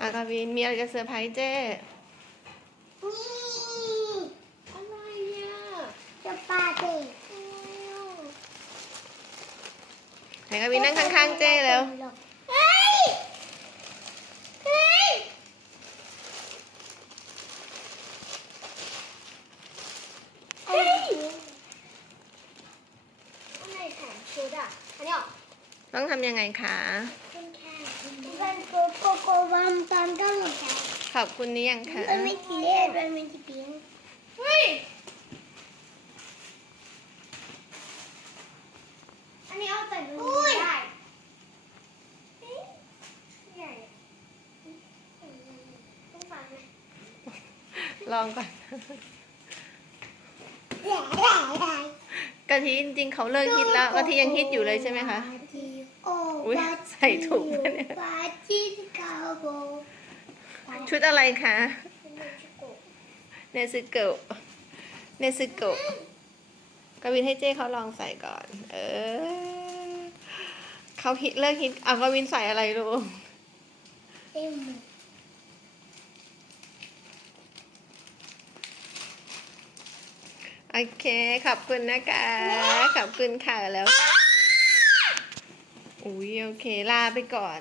อากาวินมีอะไรจะเซอร์ไพรส์เจ้นี่อะไรอะจะปาเด็กไหนกาวินนั่งข้างๆเจ้แล้วเฮ้ยเฮ้ยเฮ้ยอะไรแถมชุดอะอันนี้ออกต้องทำยังไงคะ คุณแค่มันโกโกโกวันตอนก็หนูแค่ ขอบคุณนี้ยังคะมันไม่สีเลือดมันไม่สีเปียงเฮ้ย อันนี้เอาใส่มือได้เฮ้ยใหญ่ต้องฟังไหมลองก่อนแหล่แหล่แหล่กะทิจริงๆเขาเลิกฮิตแล้วกะทิยังฮิตอยู่เลยใช่ไหมคะโอ้อุ๊ยใส่ถุงปะเนี่ยปาจินคาโบ ชุดอะไรคะ เนซึโกะเนซึโกะกวินให้เจ้เขาลองใส่ก่อน เออเขาฮิตเลิกฮิตอะกวินใส่อะไรลูกโอเค ขอบคุณนะคะ ขอบคุณค่ะแล้ว อุ้ยโอเค ลาไปก่อน